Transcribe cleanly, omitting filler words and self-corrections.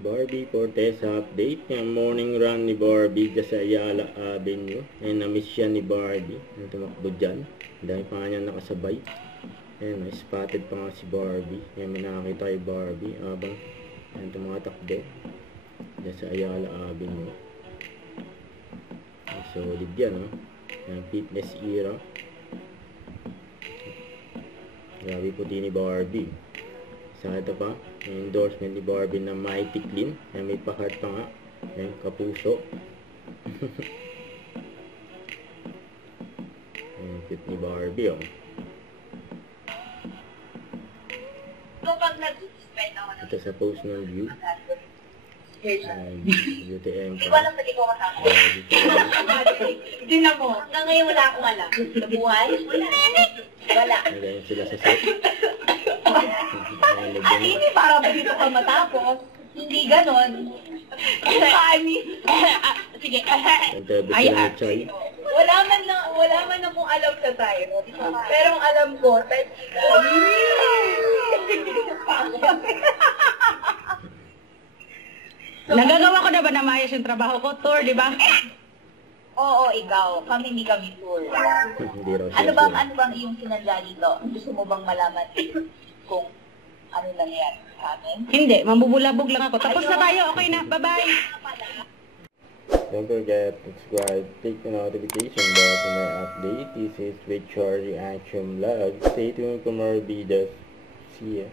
Barbie Fortes update. Yung morning run ni Barbie dyan sa Ayala Avenue. Ayan, na-miss siya ni Barbie. Ayan, tumakbo dyan. Dahil pa nga niya nakasabay. Ayan, spotted pa nga si Barbie. Ayan, may nakakita kay Barbie. Habang ayan, tumatakbo dyan sa Ayala Avenue. Ayan, solid yan, no? Ayan, fitness era. Grabe puti ni Barbie. Sa ito pa, yung endorsement ni Barbie na Mighty Clean. Ayan, may pa-heart pa nga. Ayan, kapuso. Ayan, cute ni Barbie, oh. Ito sa post ng view. Ayan, beauty empire. Hindi ko alam ba't ikaw kasama. Hindi na mo. Hanggang ngayon wala akong alam. Nabuhay? Wala. Ayan sila sa set. Hindi para ba dito ka matapos? Hindi ganon. Sige. Interview sila ni Chai. Wala man na kung alam sa tayo. Pero ang alam ko, Nagagawa ko na ba na maayos yung trabaho ko? Tour, di ba? Oo, ikaw. Kami hindi kami sure. Hindi raw siya sure. Ano bang iyong sinadya dito? Gusto mo bang malaman kung ano nangyayari sa amin? Hindi, mambubulabog lang ako. Tapos na tayo, okay na. Bye-bye! Don't forget to subscribe, click the notification bell for more updates. This is Richard Reaction Vlog. Stay tuned for more videos. See ya.